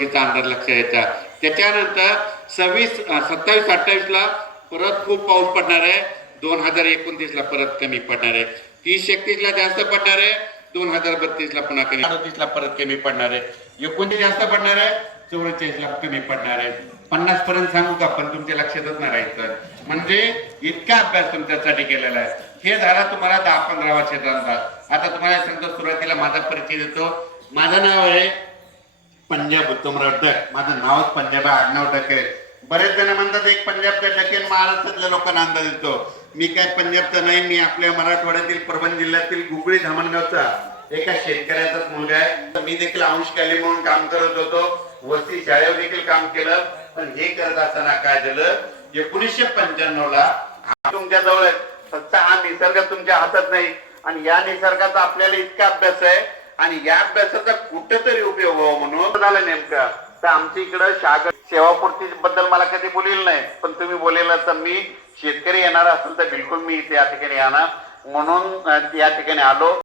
वर्षीचा अंदाज लक्षात यायचा त्याच्यानंतर सव्वीस सत्तावीस अठ्ठावीसला परत खूप पाऊस पडणार आहे. दोन हजार एकोणतीसला परत कमी पडणार आहे. तीस एकतीसला जास्त पडणार आहे. दोन हजार बत्तीसला पुन्हा कमी अडतीसला परत कमी पडणार आहे. एकोणतीस जास्त पडणार आहे. चौवेचाळीसला कमी पडणार आहे. पन्नास पर्यंत सांगू का? पण तुमच्या लक्षातच नाही तर म्हणजे इतका अभ्यास तुमच्यासाठी केलेला आहे. हे झाला तुम्हाला दहा पंधरा वर्षाचा अंदाज. आता तुम्हाला सांगतो सुरुवातीला माझा परिचय देतो. माझं नाव आहे पंजाब उत्तमराव डक माझं नावच पंजाब आहे आडनाव डक. आहे बरेच जण म्हणतात एक पंजाबचा डक महाराष्ट्रातल्या लोकांना अंदाज येतो. मी काय पंजाबचा नाही मी आपल्या मराठवाड्यातील परभणी जिल्ह्यातील गुगळी धामणगावचा एका शेतकऱ्याचाच मुलगा आहे. तर मी देखील अंशकाली म्हणून काम करत होतो. वस्ती शाळेवर देखील काम केलं. पण हे करत असताना काय झालं? एकोणीसशे पंच्याण्णव ला हा तुमच्या जवळ आहे. फक्त हा निसर्ग तुमच्या हातात नाही. आणि या निसर्गाचा आपल्याला इतका अभ्यास आहे. आणि या अभ्यासाचा कुठेतरी उपयोग व्हावा म्हणून झालं नेमकं. तर आमच्या इकडं शागर सेवापूर्ती बद्दल मला कधी बोलेल नाही पण तुम्ही बोलेला तर मी शेतकरी येणार असेल तर बिलकुल मी इथे या ठिकाणी येणार. म्हणून या ठिकाणी आलो.